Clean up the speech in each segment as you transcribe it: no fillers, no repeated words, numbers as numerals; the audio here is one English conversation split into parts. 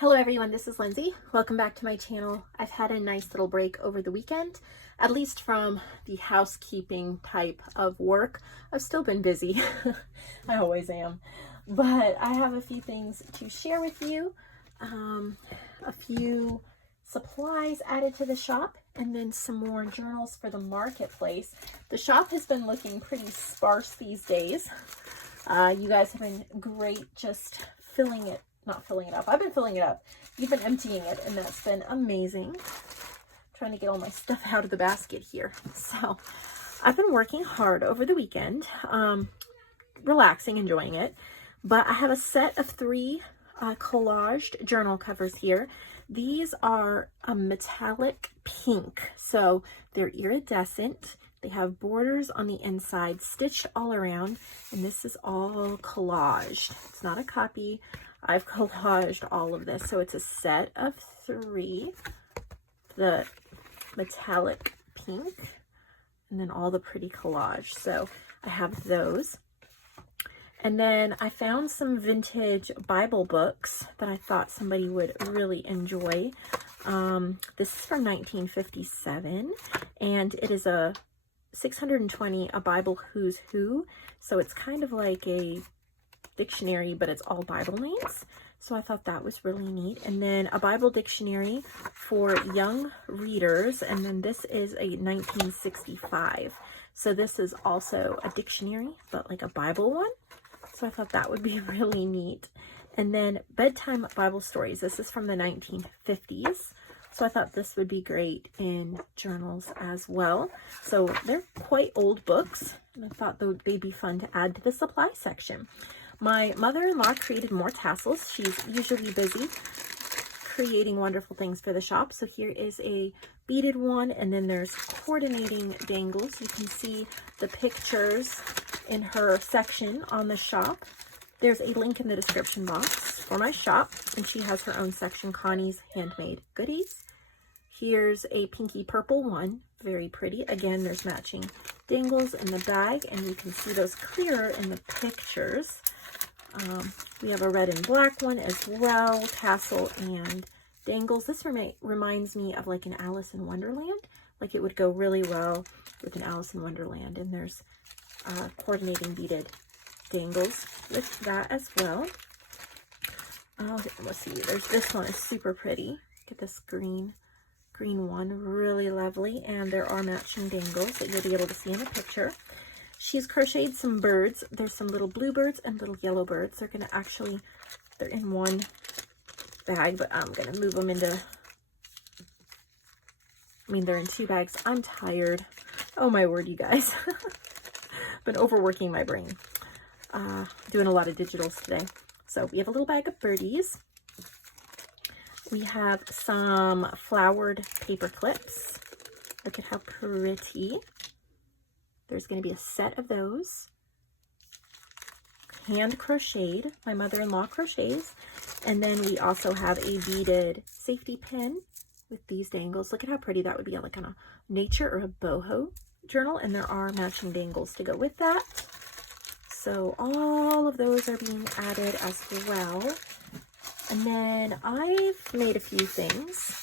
Hello everyone, this is Lindsay. Welcome back to my channel. I've had a nice little break over the weekend, at least from the housekeeping type of work. I've still been busy. I always am. But I have a few things to share with you. A few supplies added to the shop, and then some more journals for the marketplace. The shop has been looking pretty sparse these days. You guys have been great just not filling it up. I've been filling it up. You've been emptying it, and that's been amazing. Trying to get all my stuff out of the basket here. So I've been working hard over the weekend, relaxing, enjoying it. But I have a set of 3 collaged journal covers here. These are a metallic pink, so they're iridescent. They have borders on the inside, stitched all around, and this is all collaged. It's not a copy. I've collaged all of this, so it's a set of 3. The metallic pink, and then all the pretty collage. So I have those. And then I found some vintage Bible books that I thought somebody would really enjoy. This is from 1957, and it is a 620, a Bible Who's Who. So it's kind of like a dictionary, but it's all Bible names. So I thought that was really neat. And then a Bible dictionary for young readers. And then this is a 1965. So this is also a dictionary, but like a Bible one. So I thought that would be really neat. And then bedtime Bible stories. This is from the 1950s. So I thought this would be great in journals as well. So they're quite old books, and I thought they'd be fun to add to the supply section. My mother-in-law created more tassels. She's usually busy creating wonderful things for the shop. So here is a beaded one, and then there's coordinating dangles. You can see the pictures in her section on the shop. There's a link in the description box for my shop, and she has her own section, Connie's Handmade Goodies. Here's a pinky purple one, very pretty. Again, there's matching dangles in the bag, and you can see those clearer in the pictures. We have a red and black one as well, tassel and dangles. This reminds me of like an Alice in Wonderland. Like it would go really well with an Alice in Wonderland. And there's coordinating beaded dangles with that as well. Let's see, there's this one is super pretty. Get this green one, really lovely. And there are matching dangles that you'll be able to see in the picture. She's crocheted some birds. There's some little blue birds and little yellow birds. They're in one bag, but I'm going to move them they're in 2 bags. I'm tired. Oh my word, you guys. Been overworking my brain. Doing a lot of digitals today. So we have a little bag of birdies. We have some flowered paper clips. Look at how pretty. There's going to be a set of those. Hand crocheted. My mother-in-law crochets. And then we also have a beaded safety pin with these dangles. Look at how pretty that would be like on a nature or a boho journal. And there are matching dangles to go with that. So all of those are being added as well. And then I've made a few things.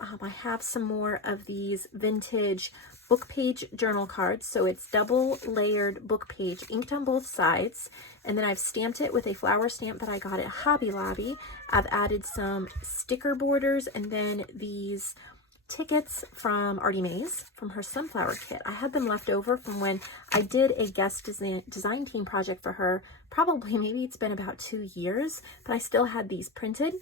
I have some more of these vintage book page journal cards. So it's double layered book page, inked on both sides. And then I've stamped it with a flower stamp that I got at Hobby Lobby. I've added some sticker borders, and then these tickets from Artie Mays from her sunflower kit. I had them left over from when I did a guest design team project for her. Probably, maybe it's been about 2 years, but I still had these printed.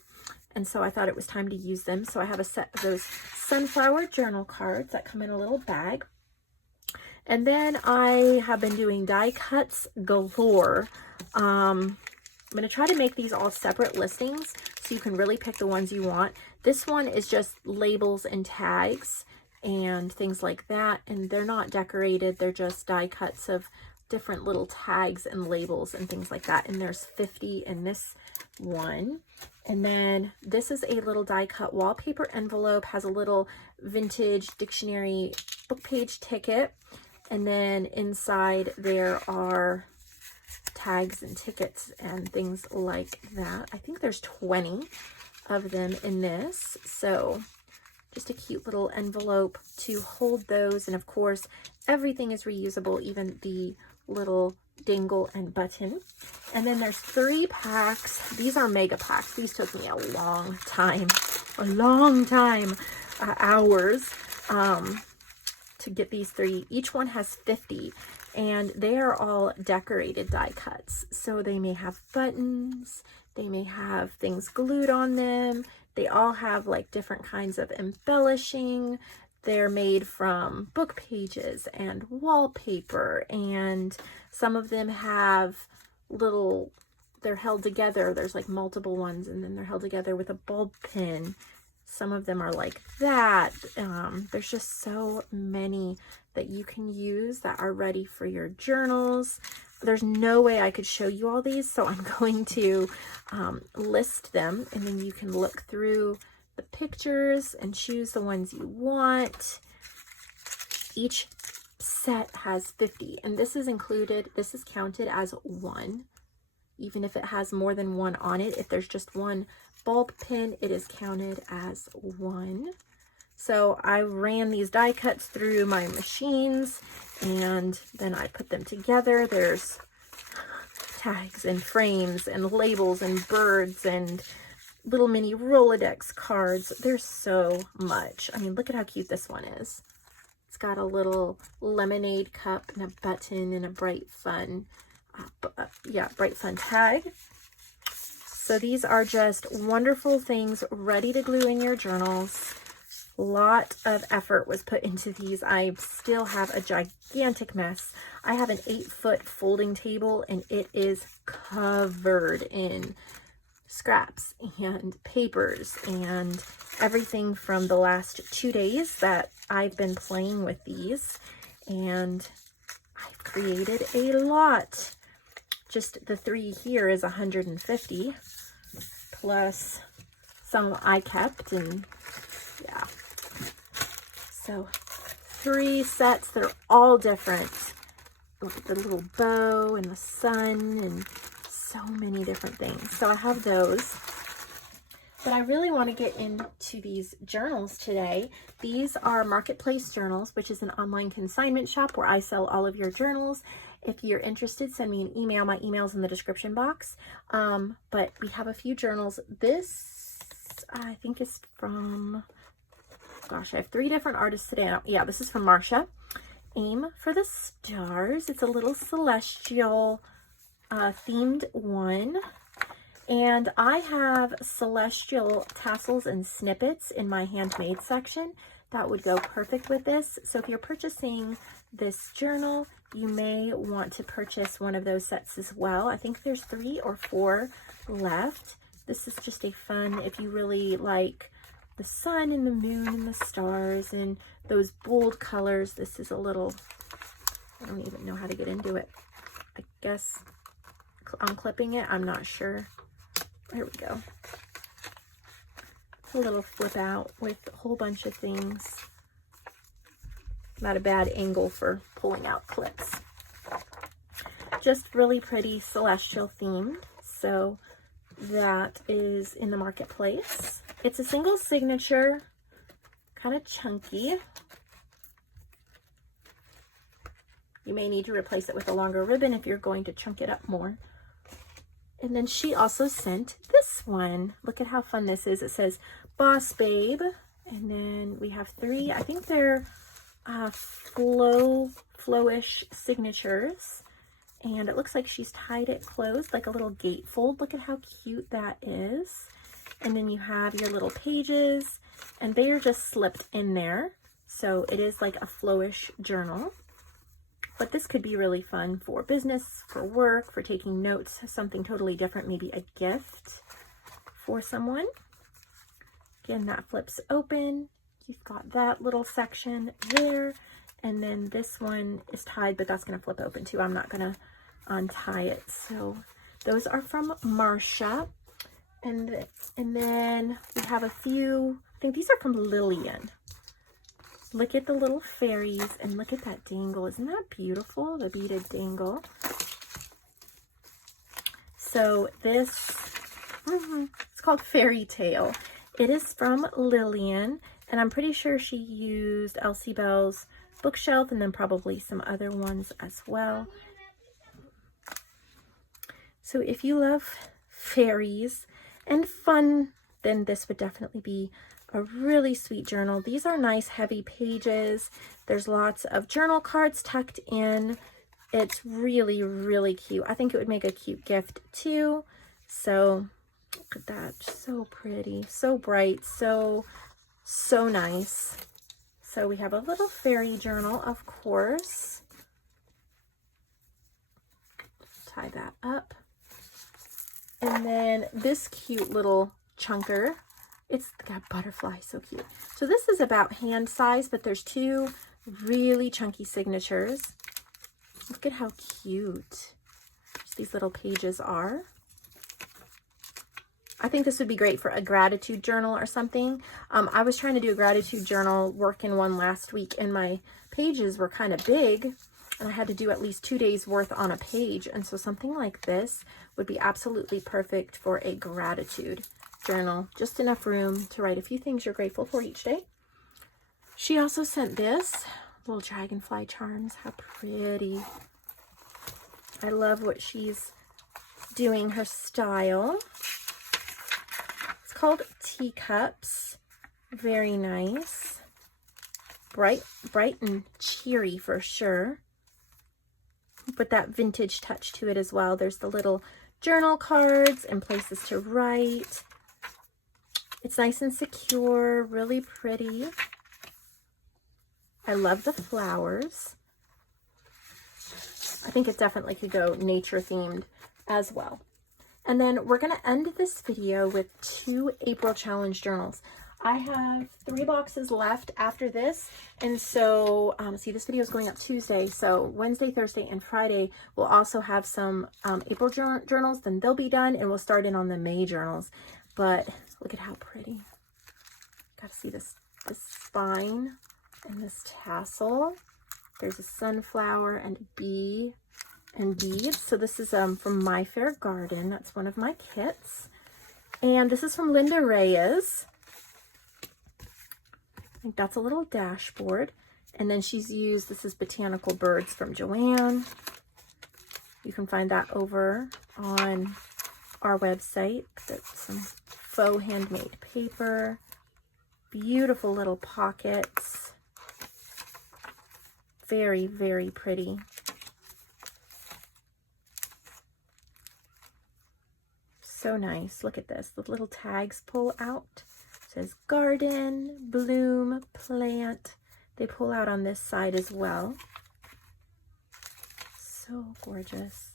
And so I thought it was time to use them. So I have a set of those sunflower journal cards that come in a little bag. And then I have been doing die cuts galore. I'm going to try to make these all separate listings so you can really pick the ones you want. This one is just labels and tags and things like that. And they're not decorated. They're just die cuts of different little tags and labels and things like that. And there's 50 in this one. And then this is a little die cut wallpaper envelope, has a little vintage dictionary book page ticket. And then inside there are tags and tickets and things like that. I think there's 20 of them in this. So just a cute little envelope to hold those. And of course, everything is reusable, even the little dingle and button. And then there's 3 packs. These are mega packs. These took me a long time, hours to get these 3. Each one has 50, and they are all decorated die cuts. So they may have buttons, they may have things glued on them. They all have like different kinds of embellishing. They're made from book pages and wallpaper, and some of them have little, they're held together. There's like multiple ones, and then they're held together with a bulb pin. Some of them are like that. There's just so many that you can use that are ready for your journals. There's no way I could show you all these, so I'm going to list them, and then you can look through the pictures and choose the ones you want. Each set has 50, and this is included, this is counted as 1. Even if it has more than 1 on it, if there's just 1 bulb pin, it is counted as 1. So I ran these die cuts through my machines, and then I put them together. There's tags and frames and labels and birds and little mini Rolodex cards. There's so much. I mean, look at how cute this one is. It's got a little lemonade cup and a button and a bright fun, bright fun tag. So these are just wonderful things ready to glue in your journals. A lot of effort was put into these. I still have a gigantic mess. I have an 8-foot folding table, and it is covered in scraps and papers and everything from the last 2 days that I've been playing with these, and I've created a lot. Just the 3 here is 150, plus some I kept, and yeah. So 3 sets that are all different. Look at the little bow and the sun and so many different things. So I have those. But I really want to get into these journals today. These are Marketplace Journals, which is an online consignment shop where I sell all of your journals. If you're interested, send me an email. My email's in the description box. But we have a few journals. This, I think, is from, gosh, I have 3 different artists today. Yeah, this is from Marcia. Aim for the Stars. It's a little celestial themed one. And I have celestial tassels and snippets in my Handmade section. That would go perfect with this. So if you're purchasing this journal, you may want to purchase one of those sets as well. I think there's 3 or 4 left. This is just a fun, if you really like the sun and the moon and the stars and those bold colors. This is a little, I don't even know how to get into it. I guess I'm clipping it. I'm not sure. There we go. A little flip out with a whole bunch of things. Not a bad angle for pulling out clips. Just really pretty celestial themed. So that is in the Marketplace. It's a single signature, kind of chunky. You may need to replace it with a longer ribbon if you're going to chunk it up more. And then she also sent this one. Look at how fun this is. It says Boss Babe. And then we have 3, I think they're flowish signatures. And it looks like she's tied it closed, like a little gatefold. Look at how cute that is. And then you have your little pages, and they are just slipped in there. So it is like a flowish journal. But this could be really fun for business, for work, for taking notes, something totally different, maybe a gift for someone. Again, that flips open. You've got that little section there. And then this one is tied, but that's going to flip open too. I'm not going to untie it. So those are from Marcia. And then we have a few, I think these are from Lillian. Look at the little fairies, and look at that dangle. Isn't that beautiful? The beaded dangle. So this, it's It's called Fairy Tale. It is from Lillian, and I'm pretty sure she used Elsie Bell's bookshelf and then probably some other ones as well. So if you love fairies and fun, then this would definitely be a really sweet journal. These are nice heavy pages. There's lots of journal cards tucked in. It's really, really cute. I think it would make a cute gift too. So look at that, so pretty, so bright, so nice. So we have a little fairy journal, of course. Tie that up. And then this cute little chunker, it's got butterflies, so cute. So this is about hand size, but there's two really chunky signatures. Look at how cute these little pages are. I think this would be great for a gratitude journal or something. I was trying to do a gratitude journal, work in one last week, and my pages were kind of big, and I had to do at least 2 days worth on a page. And so something like this would be absolutely perfect for a gratitude journal. Just enough room to write a few things you're grateful for each day. She also sent this, little dragonfly charms. How pretty. I love what she's doing, her style. It's called Teacups. Very nice. Bright and cheery for sure. But that vintage touch to it as well. There's the little journal cards and places to write. It's nice and secure, really pretty. I love the flowers. I think it definitely could go nature themed as well. And then we're going to end this video with 2 April challenge journals. I have 3 boxes left after this, and so see, this video is going up Tuesday, so Wednesday, Thursday, and Friday we'll also have some April journals. Then they'll be done, and we'll start in on the May journals. But look at how pretty. Got to see this spine and this tassel. There's a sunflower and a bee and beads. So this is from My Fair Garden. That's one of my kits, and this is from Linda Reyes. I think that's a little dashboard. And then she's used, this is Botanical Birds from JoAnn. You can find that over on our website. That's some faux handmade paper. Beautiful little pockets. Very, very pretty. So nice. Look at this. The little tags pull out. It says garden, bloom, plant. They pull out on this side as well. So gorgeous.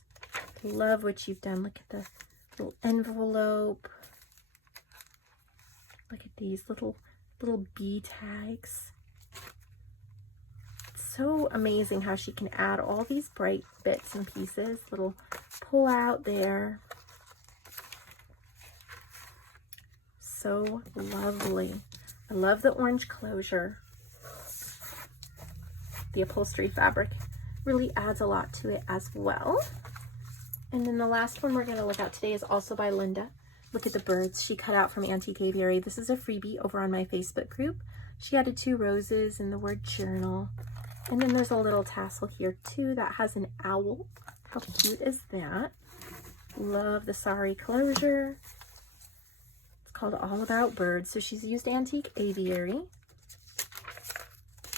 Love what you've done. Look at the little envelope. Look at these little bee tags. It's so amazing how she can add all these bright bits and pieces. Little pull out there. So lovely. I love the orange closure. The upholstery fabric really adds a lot to it as well. And then the last one we're going to look at today is also by Linda. Look at the birds she cut out from Antique Aviary. This is a freebie over on my Facebook group. She added 2 roses and the word journal. And then there's a little tassel here too that has an owl. How cute is that? Love the sari closure. Called All About Birds. So she's used Antique Aviary.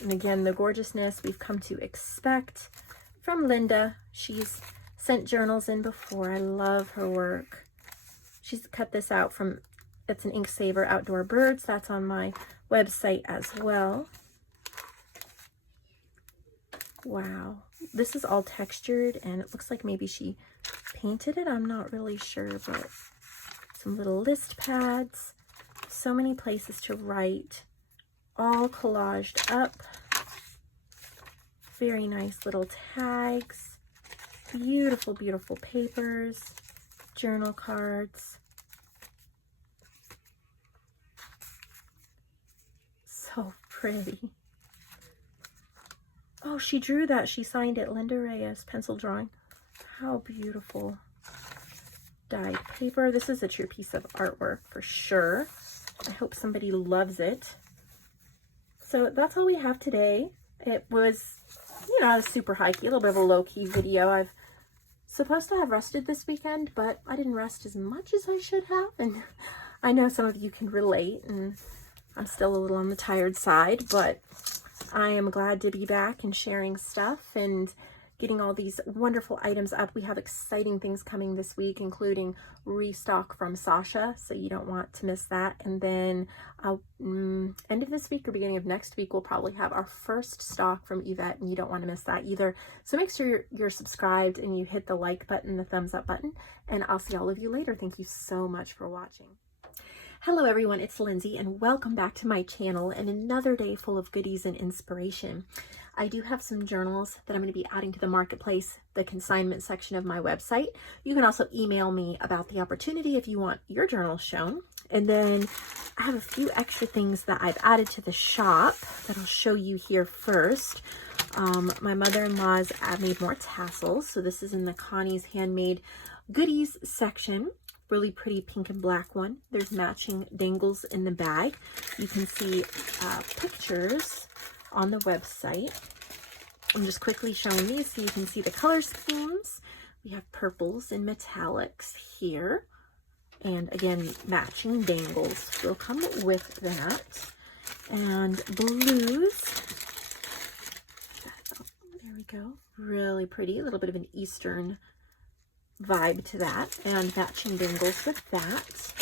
And again, the gorgeousness we've come to expect from Linda. She's sent journals in before. I love her work. She's cut this out from, it's an Ink Saver Outdoor Birds. That's on my website as well. Wow. This is all textured, and it looks like maybe she painted it. I'm not really sure, but some little list pads, so many places to write, all collaged up. Very nice little tags, beautiful, beautiful papers, journal cards. So pretty. Oh, she drew that. She signed it. Linda Reyes, pencil drawing. How beautiful. dyed paper. This is a true piece of artwork for sure. I hope somebody loves it. So that's all we have today. It was, you know, super high-key, a little bit of a low-key video. I've supposed to have rested this weekend, but I didn't rest as much as I should have. And I know some of you can relate, and I'm still a little on the tired side, but I am glad to be back and sharing stuff and getting all these wonderful items up. We have exciting things coming this week, including restock from Sasha, so you don't want to miss that. And then end of this week or beginning of next week, we'll probably have our first stock from Yvette, and you don't want to miss that either. So make sure you're subscribed and you hit the like button, the thumbs up button, and I'll see all of you later. Thank you so much for watching. Hello everyone, it's Lindsay and welcome back to my channel and another day full of goodies and inspiration. I do have some journals that I'm going to be adding to the marketplace, the consignment section of my website. You can also email me about the opportunity if you want your journal shown. And then I have a few extra things that I've added to the shop that I'll show you here first. My mother-in-law's made more tassels. So this is in the Connie's Handmade Goodies section. Really pretty pink and black one. There's matching dangles in the bag. You can see pictures on the website. I'm just quickly showing these so you can see the color schemes. We have purples and metallics here. And again, matching dangles will come with that. And blues. Oh, there we go. Really pretty. A little bit of an Eastern vibe to that, and matching dangles with that.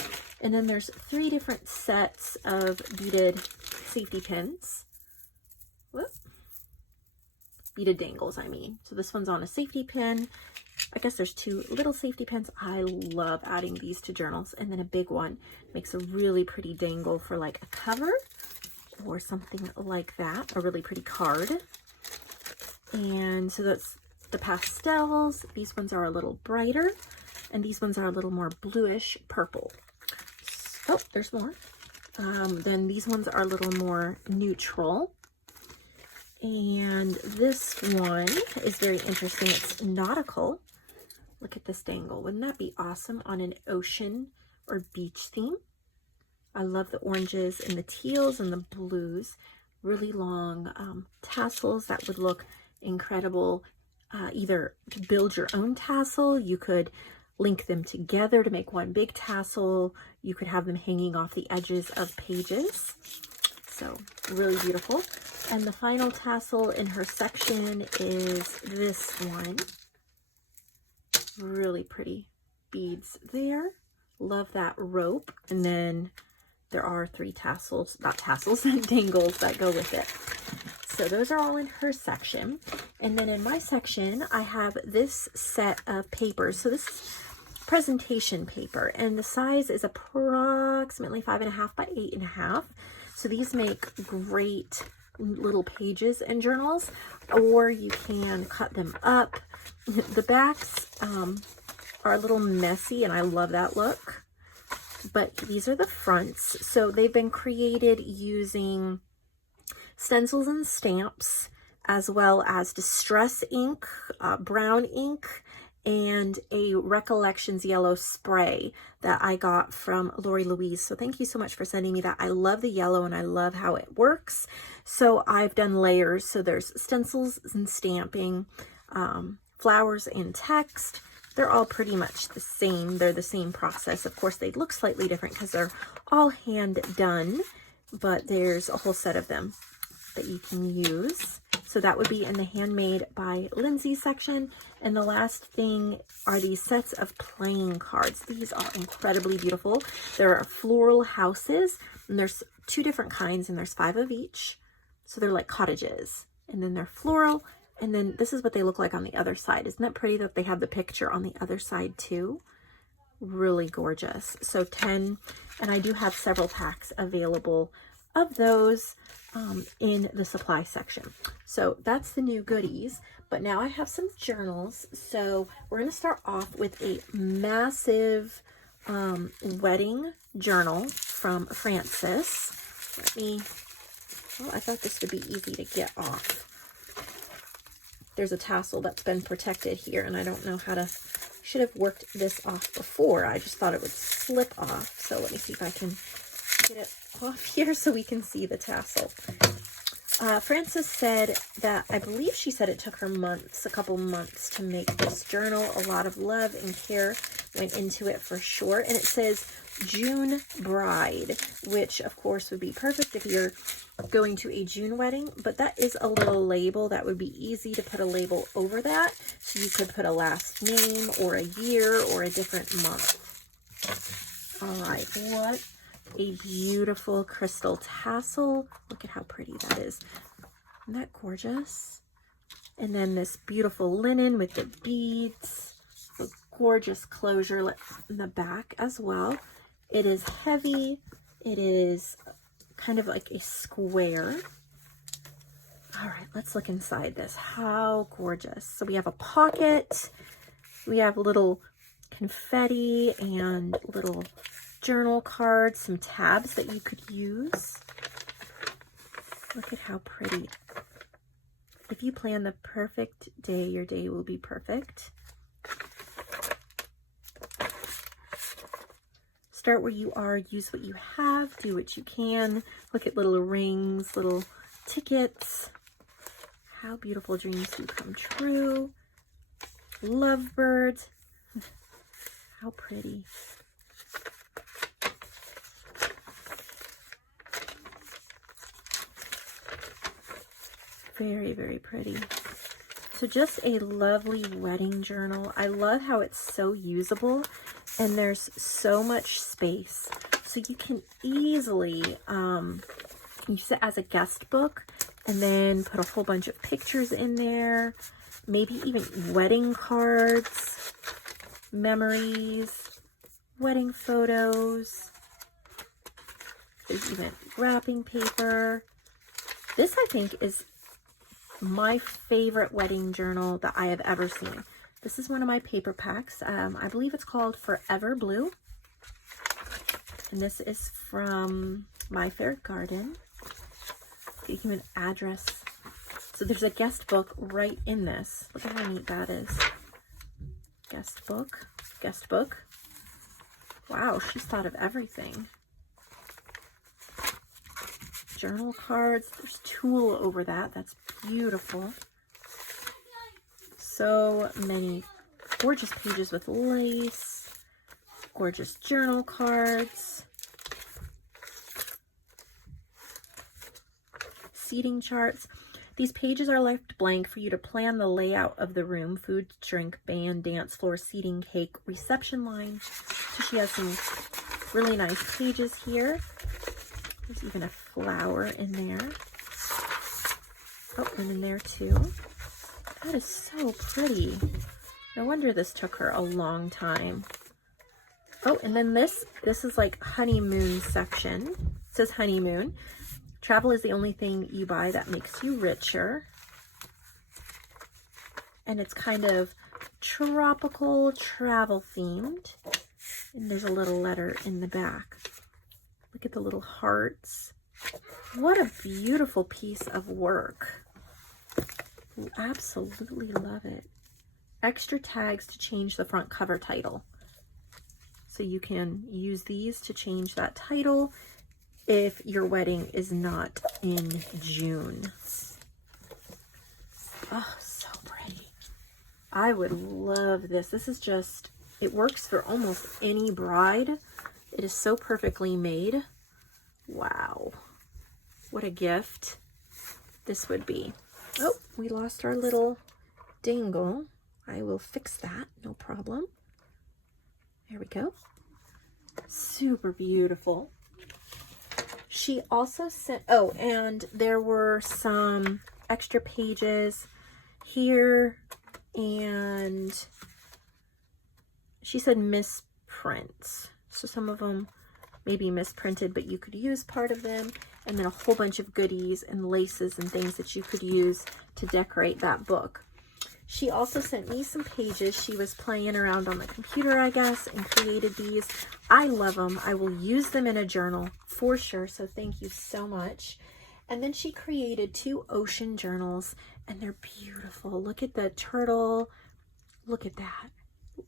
And then there's 3 different sets of beaded safety pins. Whoop. Beaded dangles, I mean. So this one's on a safety pin. I guess there's 2 little safety pins. I love adding these to journals. And then a big one makes a really pretty dangle for like a cover or something like that. A really pretty card. And so that's the pastels. These ones are a little brighter, and these ones are a little more bluish purple. Oh, there's more. Then these ones are a little more neutral. And this one is very interesting. It's nautical. Look at this dangle. Wouldn't that be awesome on an ocean or beach theme? I love the oranges and the teals and the blues. Really long tassels that would look incredible. Either to build your own tassel, you could link them together to make one big tassel. You could have them hanging off the edges of pages. So really beautiful. And the final tassel in her section is this one. Really pretty beads there. Love that rope. And then there are 3 tassels, not tassels, dangles that go with it. So those are all in her section. And then in my section, I have this set of papers. So this is presentation paper, and the size is approximately 5.5 by 8.5. So these make great little pages and journals, or you can cut them up. The backs are a little messy, and I love that look. But these are the fronts. So they've been created using stencils and stamps, as well as distress ink, brown ink, and a Recollections yellow spray that I got from Lori Louise. So thank you so much for sending me that. I love the yellow and I love how it works. So I've done layers. So there's stencils and stamping, flowers and text. They're all pretty much the same. They're the same process. Of course, they look slightly different because they're all hand done, but there's a whole set of them that you can use. So that would be in the Handmade by Lindsay section. And the last thing are these sets of playing cards. These are incredibly beautiful. There are floral houses, and there's 2 different kinds, and there's 5 of each. So they're like cottages, and then they're floral. And then this is what they look like on the other side. Isn't that pretty that they have the picture on the other side too? Really gorgeous. So 10, and I do have several packs available of those in the supply section. So that's the new goodies. But now I have some journals. So we're going to start off with a massive wedding journal from Frances. Let me, oh, I thought this would be easy to get off. There's a tassel that's been protected here, and I don't know how to Should have worked this off before. I just thought it would slip off. So let me see if I can get it off here so we can see the tassel. Frances said that, I believe she said it took her months, a couple months to make this journal. A lot of love and care went into it for sure. And it says June Bride, which of course would be perfect if you're going to a June wedding, but that is a little label that would be easy to put a label over that. So you could put a last name or a year or a different month. All right, what a beautiful crystal tassel. Look at how pretty that is. Isn't that gorgeous? And then this beautiful linen with the beads, a gorgeous closure in the back as well. It is heavy. It is kind of like a square. All right, let's look inside this. How gorgeous. So we have a pocket. We have little confetti and little journal cards, some tabs that you could use. Look at how pretty. If you plan the perfect day, your day will be perfect. Start where you are, use what you have, do what you can. Look at little rings, little tickets. How beautiful dreams do come true. Lovebirds. How pretty. Very, very pretty. So just a lovely wedding journal. I love how it's so usable and there's so much space. So you can easily use it as a guest book and then put a whole bunch of pictures in there. Maybe even wedding cards, memories, wedding photos. There's even wrapping paper. This, I think, is my favorite wedding journal that I have ever seen. This is one of my paper packs. I believe it's called Forever Blue. And this is from My Fair Garden. You can even address. So there's a guest book right in this. Look at how neat that is. Guest book. Guest book. Wow, she's thought of everything. Journal cards. There's tulle over that. That's beautiful. So many gorgeous pages with lace. Gorgeous journal cards. Seating charts. These pages are left blank for you to plan the layout of the room, food, drink, band, dance floor, seating, cake, reception line. So she has some really nice pages here. There's even a flower in there. Oh, and in there too. That is so pretty. No wonder this took her a long time. Oh, and then this is like honeymoon section. It says honeymoon. Travel is the only thing you buy that makes you richer. And it's kind of tropical travel themed. And there's a little letter in the back. Look at the little hearts. What a beautiful piece of work. I absolutely love it. Extra tags to change the front cover title. So you can use these to change that title if your wedding is not in June. Oh, so pretty. I would love this. This is just, it works for almost any bride. It is so perfectly made. Wow. What a gift this would be. Oh, we lost our little dangle. I will fix that, no problem. There we go. Super beautiful. She also sent, oh, and there were some extra pages here, and she said misprints. So some of them may be misprinted, but you could use part of them, and then a whole bunch of goodies and laces and things that you could use to decorate that book. She also sent me some pages. She was playing around on the computer, I guess, and created these. I love them. I will use them in a journal for sure, so thank you so much. And then she created 2 ocean journals, and they're beautiful. Look at the turtle. Look at that.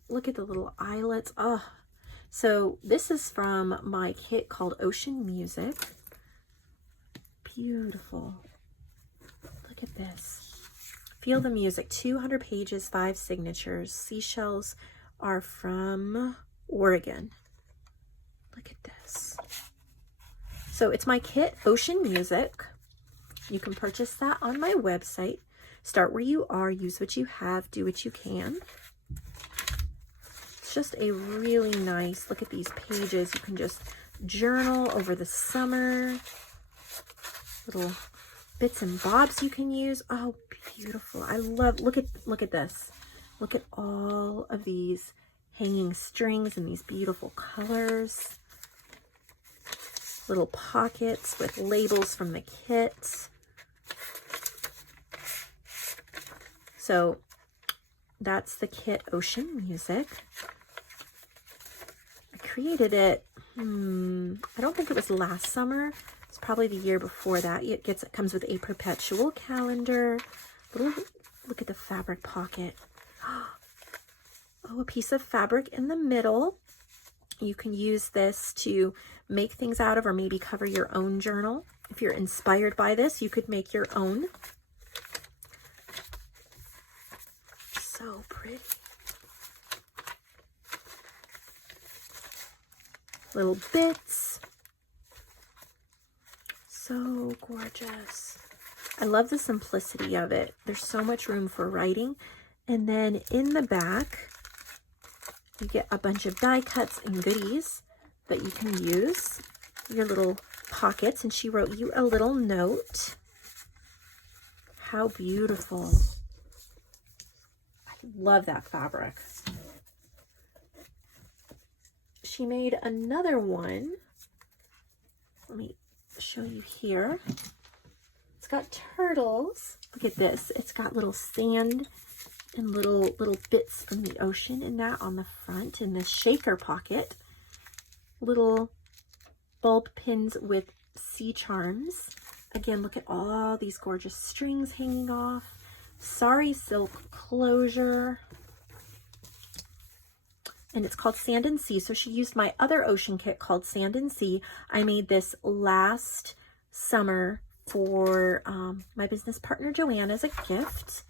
Look at the little eyelets. Oh, so this is from my kit called Ocean Music. Beautiful. Look at this. Feel the music. 200 pages, 5 signatures. Seashells are from Oregon. Look at this. So it's my kit, Ocean Music. You can purchase that on my website. Start where you are, use what you have, do what you can. It's just a really nice, look at these pages. You can just journal over the summer. Little bits and bobs you can use. Oh, beautiful. I love, look at this. Look at all of these hanging strings and these beautiful colors. Little pockets with labels from the kit. So that's the kit, Ocean Music. I created it, I don't think it was last summer. It's probably the year before that. It comes with a perpetual calendar. Look at the fabric pocket. Oh, a piece of fabric in the middle. You can use this to make things out of, or maybe cover your own journal. If you're inspired by this, you could make your own. So pretty. Little bits. So gorgeous. I love the simplicity of it. There's so much room for writing. And then in the back, you get a bunch of die cuts and goodies that you can use. Your little pockets. And she wrote you a little note. How beautiful. Love that fabric. She made another one. Let me show you here. It's got turtles. Look at this. It's got little sand and little bits from the ocean in that on the front, in this shaker pocket. Little bulb pins with sea charms. Again, look at all these gorgeous strings hanging off. Sari silk closure, and it's called Sand and Sea. So she used my other ocean kit called Sand and Sea. I made this last summer for my business partner JoAnn as a gift,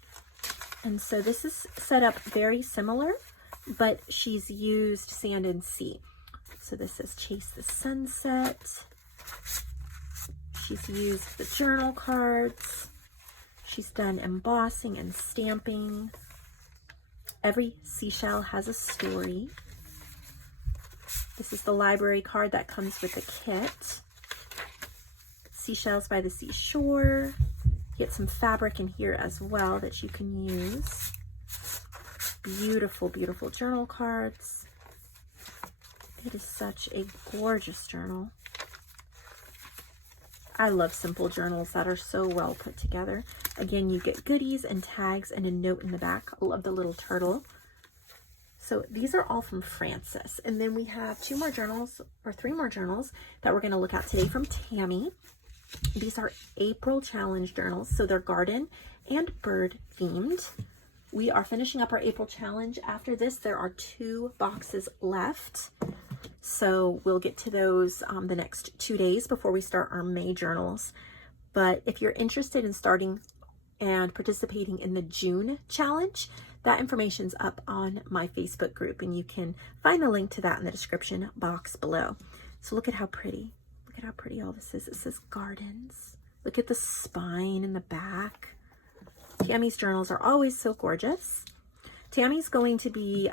and so this is set up very similar, but she's used Sand and Sea. So this is Chase the Sunset. She's used the journal cards. She's done embossing and stamping. Every seashell has a story. This is the library card that comes with the kit. Seashells by the Seashore. Get some fabric in here as well that you can use. Beautiful, beautiful journal cards. It is such a gorgeous journal. I love simple journals that are so well put together. Again, you get goodies and tags and a note in the back. I love the little turtle. So these are all from Francis. And then we have 2 more journals, or 3 more journals that we're going to look at today from Tammy. These are April challenge journals. So they're garden and bird themed. We are finishing up our April challenge. After this, there are 2 boxes left. So we'll get to those the next 2 days before we start our May journals. But if you're interested in starting and participating in the June challenge, that information's up on my Facebook group, and you can find the link to that in the description box below. So look at how pretty. Look at how pretty all this is. It says gardens. Look at the spine in the back. Tammy's journals are always so gorgeous. Tammy's going to be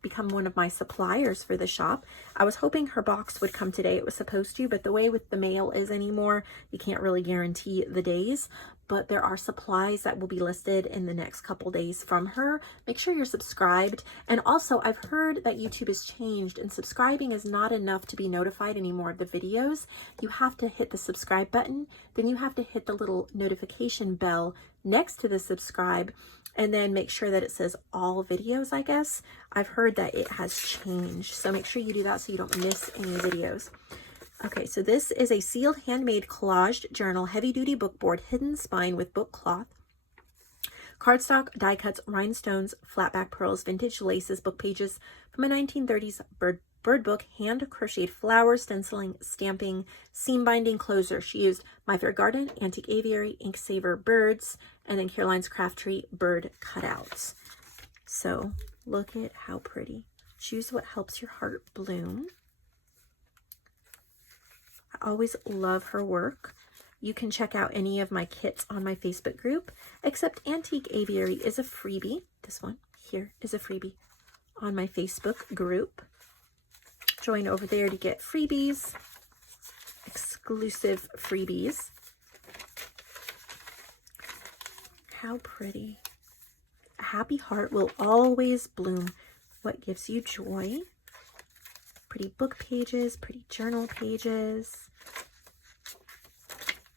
become one of my suppliers for the shop. I was hoping her box would come today. It was supposed to, but the way with the mail is anymore, you can't really guarantee the days. But there are supplies that will be listed in the next couple days from her. Make sure you're subscribed. And also, I've heard that YouTube has changed, and subscribing is not enough to be notified anymore of the videos. You have to hit the subscribe button, then you have to hit the little notification bell next to the subscribe, and then make sure that it says all videos, I guess. I've heard that it has changed, so make sure you do that so you don't miss any videos. Okay, so this is a sealed handmade collaged journal, heavy duty book board, hidden spine with book cloth. Cardstock, die cuts, rhinestones, flatback pearls, vintage laces, book pages from a 1930s bird book, hand crocheted flowers, stenciling, stamping, seam binding, closer. She used My Fair Garden, Antique Aviary, Ink Saver birds, and then Caroline's Craft Tree bird cutouts. So look at how pretty. Choose what helps your heart bloom. I always love her work. You can check out any of my kits on my Facebook group, except Antique Aviary is a freebie. This one here is a freebie on my Facebook group. Join over there to get freebies, exclusive freebies. How pretty. A happy heart will always bloom what gives you joy. Pretty book pages, pretty journal pages.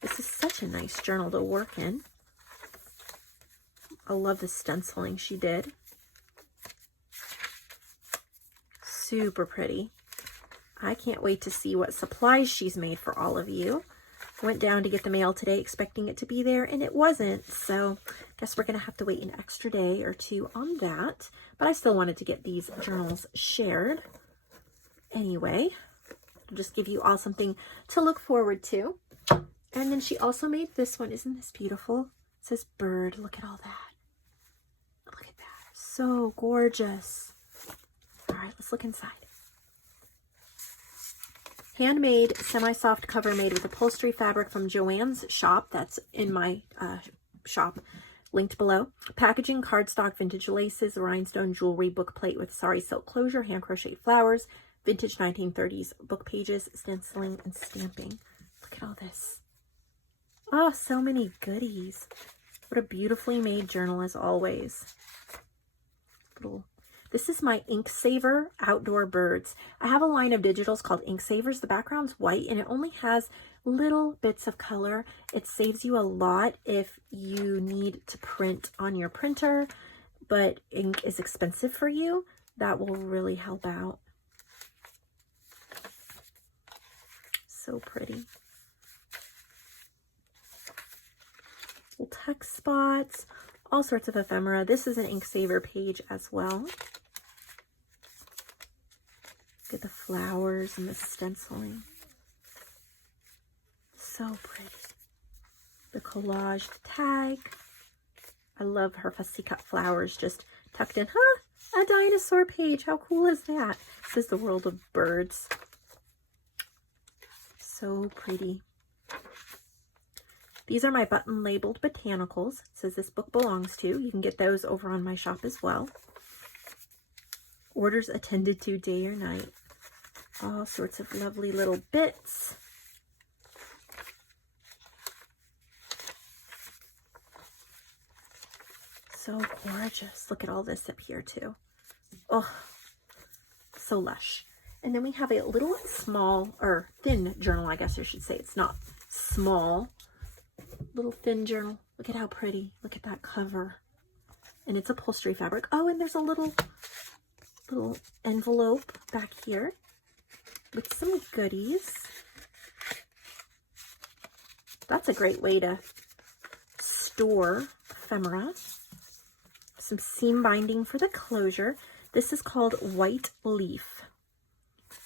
This is such a nice journal to work in. I love the stenciling she did. Super pretty. I can't wait to see what supplies she's made for all of you. Went down to get the mail today expecting it to be there, and it wasn't. So guess we're going to have to wait an extra day or two on that. But I still wanted to get these journals shared. Anyway, I'll just give you all something to look forward to. And then she also made this one. Isn't this beautiful? It says bird. Look at all that. Look at that. So gorgeous. All right, let's look inside. Handmade, semi-soft cover made with upholstery fabric from JoAnn's shop. That's in my shop, linked below. Packaging, cardstock, vintage laces, rhinestone jewelry, book plate with sari silk closure, hand crocheted flowers, vintage 1930s book pages, stenciling, and stamping. Look at all this. Oh, so many goodies. What a beautifully made journal as always. This is my Ink Saver Outdoor Birds. I have a line of digitals called Ink Savers. The background's white and it only has little bits of color. It saves you a lot if you need to print on your printer, but ink is expensive for you. That will really help out. So pretty. Little text spots, all sorts of ephemera. This is an ink saver page as well. Look at the flowers and the stenciling. So pretty. The collage tag. I love her fussy cut flowers just tucked in. Huh? A dinosaur page. How cool is that? This is the world of birds. So pretty. These are my button labeled botanicals. It says this book belongs to. You can get those over on my shop as well. Orders attended to day or night. All sorts of lovely little bits. So gorgeous. Look at all this up here too. Oh, so lush. And then we have a little small, or thin journal, I guess I should say. It's not small. Little thin journal. Look at how pretty. Look at that cover. And it's upholstery fabric. Oh, and there's a little envelope back here with some goodies. That's a great way to store ephemera. Some seam binding for the closure. This is called White Leaf.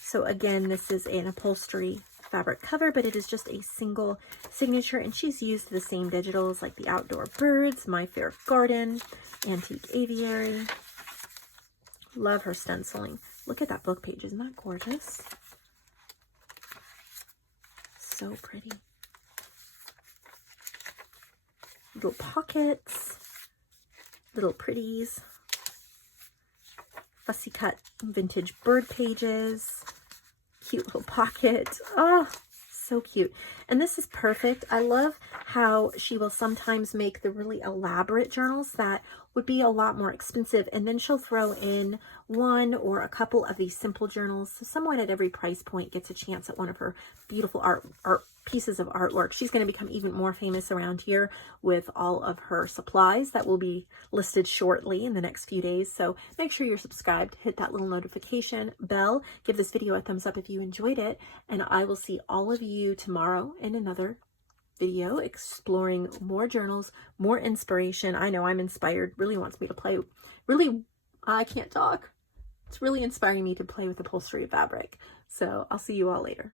So again, this is an upholstery fabric cover, but it is just a single signature, and she's used the same digitals like the Outdoor Birds, My Fair Garden, Antique Aviary. Love her stenciling. Look at that book page. Isn't that gorgeous? So pretty. Little pockets, little pretties, fussy cut vintage bird pages, cute little pocket. Oh, so cute. And this is perfect. I love how she will sometimes make the really elaborate journals that would be a lot more expensive, and then she'll throw in one or a couple of these simple journals, so someone at every price point gets a chance at one of her beautiful art pieces of artwork. She's going to become even more famous around here with all of her supplies that will be listed shortly in the next few days. So make sure you're subscribed, hit that little notification bell, give this video a thumbs up if you enjoyed it, and I will see all of you tomorrow in another video exploring more journals, more inspiration. I know I'm inspired, really wants me to play, really, I can't talk. It's really inspiring me to play with upholstery fabric. So I'll see you all later.